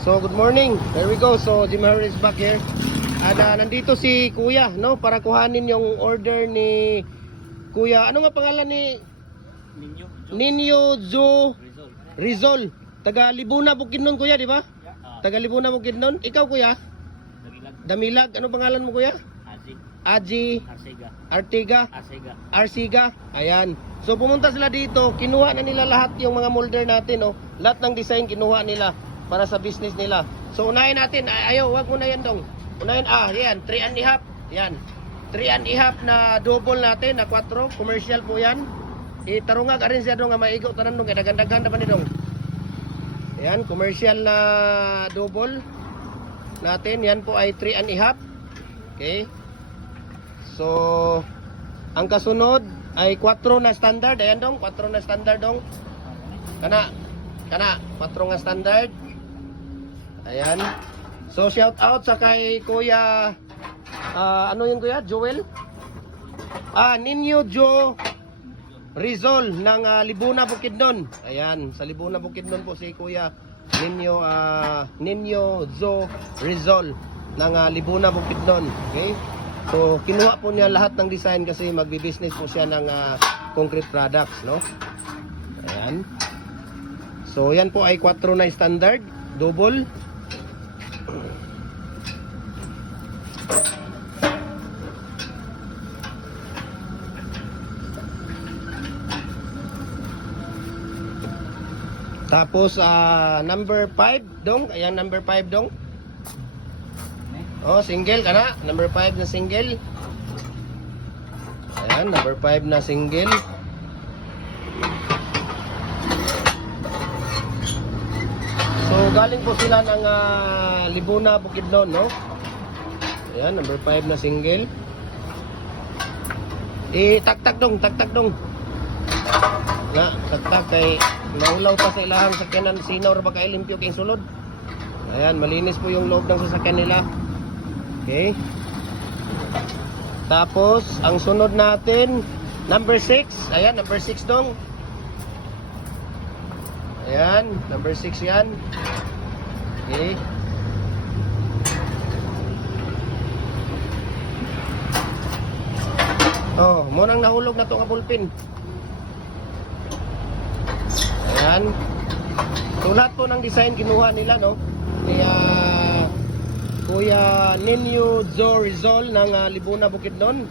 So good morning, there we go. So Jim Harris back here. And nandito si Kuya, no, para kuhanin yung order ni Kuya. Ano nga pangalan ni Ninyo Jo Rizal. Taga Libuna Bukidnon, Kuya, di ba? Taga Libuna Bukidnon. Ikaw, Kuya? Damilag. Ano pangalan mo, Kuya? Aji Artiga Arsiga. Ayan. So pumunta sila dito, kinuha na nila lahat yung mga molder natin, no. Lahat ng design kinuha nila para sa business nila. So unahin natin, ayaw, wag mo na yan dong. Unahin, yan, 3 and a half. Yan. 3 and a half na double natin, na 4, commercial po yan. Itarungag arin siya dong nga maigo tanan dong, kaya dagan-dagan naman dong. Yan, commercial na double natin, yan po ay 3 and a half. Okay. So ang kasunod ay 4 na standard. Ayan dong, 4 na standard dong. Kana 4 nga standard. Ayan. So shout out sa kay Kuya ano yung Kuya? Joel? Ninyo Jo Rizal ng Libuna Bukidnon. Ayan, sa Libuna Bukidnon po si Kuya Ninyo Jo Rizal ng Libuna Bukidnon. Okay? So kinuha po niya lahat ng design kasi magbi-business po siya ng concrete products, no? Ayan. So yan po ay 4 na standard, double. Tapos number 5 dong, ayan number 5 dong. Oh, single kana, number 5 na single. Ayan, number 5 na single. So galing po sila ng Libuna Bukidnon, no? Ayan, number 5 na single. Tak-tak dong. Na, tak-tak kay naulaw pa sa ilahang sakyanan, sinaw ra ba kay limpyo kay sulod. Ayan, malinis po yung loob ng sasakyan nila. Okay. Tapos ang sunod natin, number 6. Ayan, number 6 dong. Ayan, number 6 yan. Okay. Oh, munang nahulog na to nga ballpen. Ayan. So lahat po ng design kinuha nila, no? Kaya Kuya Ninyo Jo Rizal ng Libuna Bukidnon.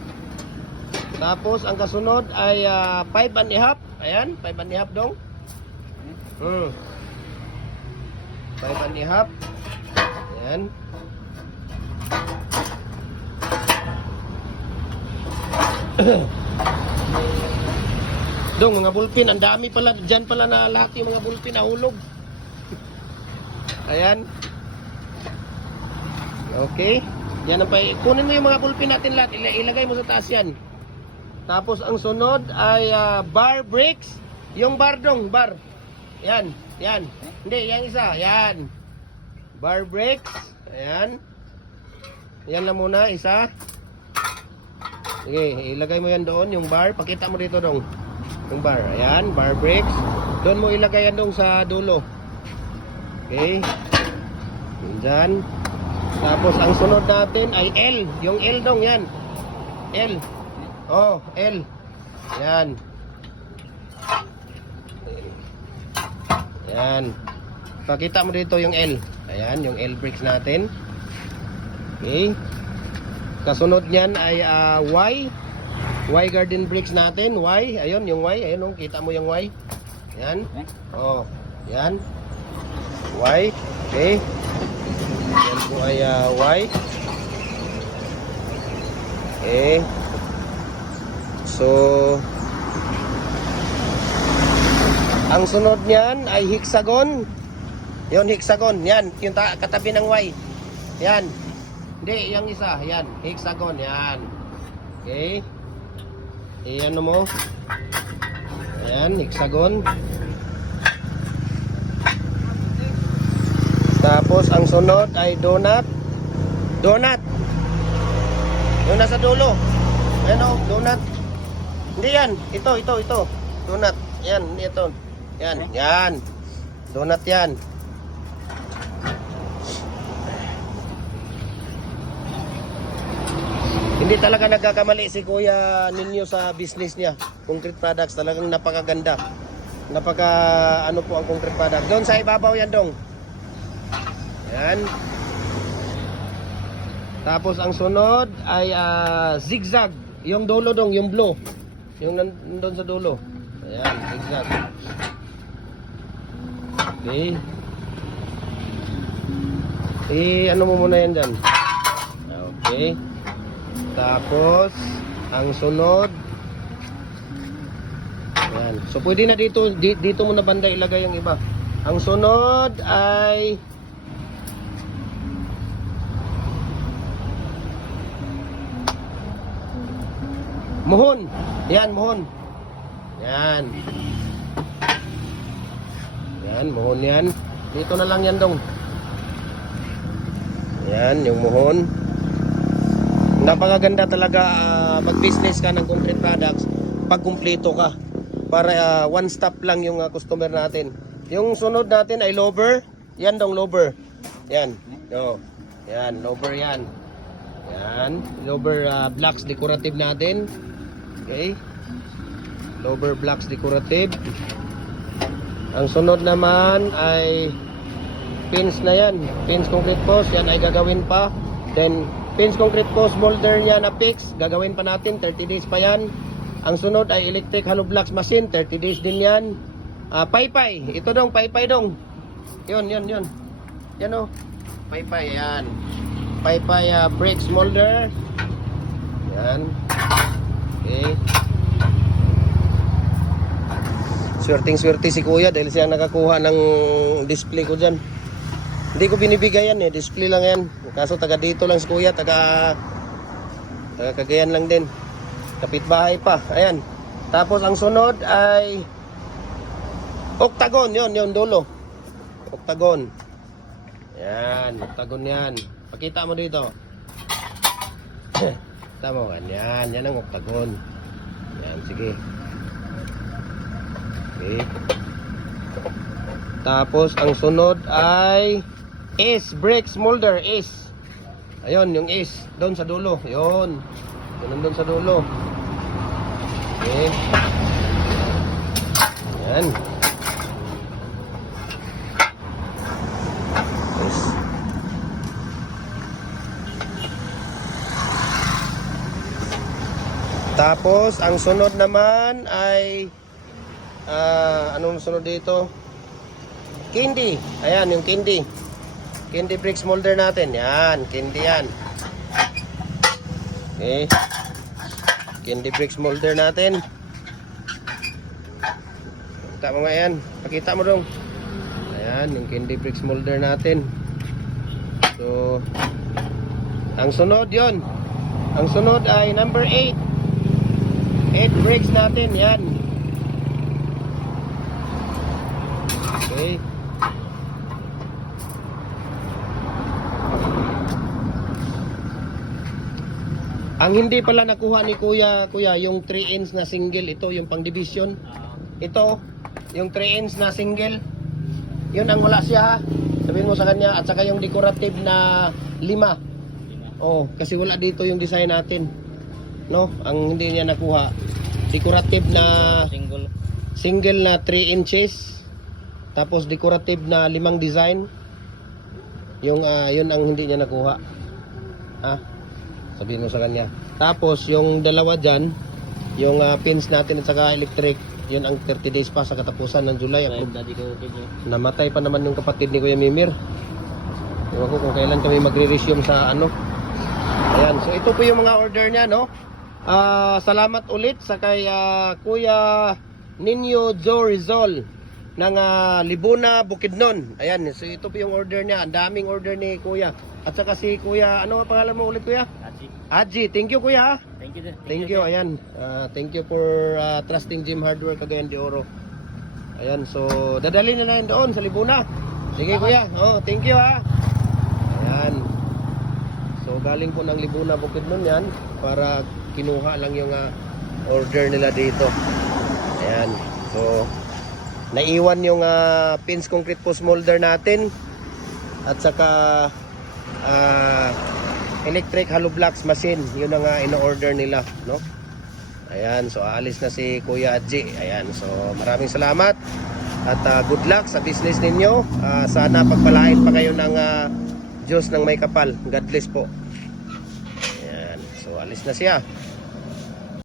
Tapos ang kasunod ay 5 and a half. Ayan, 5 and a half dong. 5 and a half. Ayan. Dong, mga bulpin, ang dami pala. Diyan pala na lahat yung mga bulpin nahulog. Ayan. Okay. Yan ang kunin mo yung mga bulpin natin lahat. Ilagay mo sa taas yan. Tapos ang sunod ay bar brakes. Yung bar dong, bar. Yan. Hindi, yan isa. Yan. Bar brakes. Ayan. Yan lang muna, isa. Sige, ilagay mo yan doon, yung bar. Pakita mo dito dong. Yung bar. Ayan, bar brakes. Doon mo ilagay yan dong sa dulo. Okay. Diyan. Tapos ang sunod natin ay L. Yung L dong yan. L. Oh, L. Yan. Yan. Pakita mo dito yung L. Ayan, yung L brakes natin. Okay. Kasunod niyan ay Y. Y garden brakes natin. Y. Ayun, yung Y. Ayun, oh, kita mo yung Y. Yan. Oh, yan. Y. Okay. Yan po ay Y. Okay. So ang sunod niyan ay hexagon. Yon, hexagon. Yan, yung katabi ng Y. Yan. Hindi, yung isa. Yan, hexagon. Yan. Okay. Ayan mo. Ayan, hexagon. Tapos ang sunod ay donut. Donut. Yung nasa dulo. Ayan o, donut. Hindi yan. Ito. Donut. Yan, ito. Yan. Donut yan. Hindi talaga nagkakamali si Kuya Ninyo sa business niya. Concrete products talagang napakaganda. Napaka ano po ang concrete product. Doon sa ibabaw yan dong. Yan. Tapos ang sunod ay zigzag. Yung dulo dong, yung blue. Yung nandun sa dulo. Ayan, zigzag. Okay. Ano mo muna yan dyan. Okay. Tapos, ang sunod. Ayan. So, pwede na dito, dito mo na banda ilagay yung iba. Ang sunod ay muhon. Yan, muhon. Yan. Yan, muhon yan. Dito na lang yan dong. Yan, yung muhon. Napakaganda talaga mag-business ka ng concrete products pag kumpleto ka. Para one stop lang yung customer natin. Yung sunod natin ay lover. Yan dong, lover. Yan. Oh. Yan, lover yan. Yan, lover blocks decorative natin. Okay. Lower blocks decorative. Ang sunod naman ay pins na yan. Pins concrete post. Yan ay gagawin pa. Then pins concrete post molder niya na fix. Gagawin pa natin. 30 days pa yan. Ang sunod ay electric hollow blocks machine. 30 days din yan. Paypay. Ito dong. Paypay dong. Yun. Yan o. Paypay. Yan. Paypay bricks molder. Yan. Okay. Swerting-swerte si Kuya dahil siya nakakuha ng display ko dyan. Hindi ko binibigay yan eh. Display lang yan. Kaso taga dito lang si Kuya. Taga Cagayan lang din. Kapitbahay pa. Ayan. Tapos ang sunod ay octagon. Yun dulo. Octagon. Ayan. Octagon yan. Pakita mo dito. Tama kan. Yan ang octagon. Yan. Sige. Okay. Tapos ang sunod ay S bricks molder S. Ayun yung S doon sa dulo. Yun. Yun doon sa dulo. Okay. Yan. S. Tapos ang sunod naman ay anong sunod dito? Candy. Ayan, yung candy. Candy bricks molder natin. Yan, candy yan. Okay. Candy bricks molder natin. Pakita mo nga yan. Pakita mo dong. Ayan, yung candy bricks molder natin. So, ang sunod yon. Ang sunod ay number 8. 8 bricks natin. Yan. Okay. Ang hindi pala nakuha ni Kuya, yung 3 inch na single, ito yung pang division. Ito, yung 3 inch na single. Yun ang wala siya ha. Sabihin mo sa kanya, at saka yung decorative na 5. Oh, kasi wala dito yung design natin. No, ang hindi niya nakuha. Decorative na single na 3 inches. Tapos decorative na 5 design. Yung yun ang hindi niya nakuha. Ha? Sabihin mo sa kanya. Tapos yung dalawa diyan, yung pins natin at saka electric, yun ang 30 days pa sa katapusan ng July. Namatay pa naman yung kapatid ni Kuya Mimir. Ewan ko kung kailan kami magre-resume sa ano. Ayan, so ito po yung mga order niya, no? Salamat ulit sa kay Kuya Ninyo Joe Rizal ng Libuna, Bukidnon. Ayan, so ito po yung order niya. Ang daming order ni Kuya. At saka si Kuya, ano ang pangalan mo ulit Kuya? Haji. Thank you Kuya. Thank you. Ayan. Thank you for trusting Jim Hardware Cagayan de Oro. Ayan, so dadalhin na lang doon sa Libuna. Sige Kuya. Oh, thank you ha. Ayan. So galing po ng Libuna, Bukidnon yan para kinuha lang yung order nila dito. Ayan. So naiwan yung pins concrete post molder natin at saka electric hollow blocks machine. Yun ang in-order nila, no? Ayan, so aalis na si Kuya Adji. Ayan, so maraming salamat at good luck sa business ninyo. Sana pagpalain pa kayo ng Diyos ng may kapal. God bless po. Ayan, so alis na siya.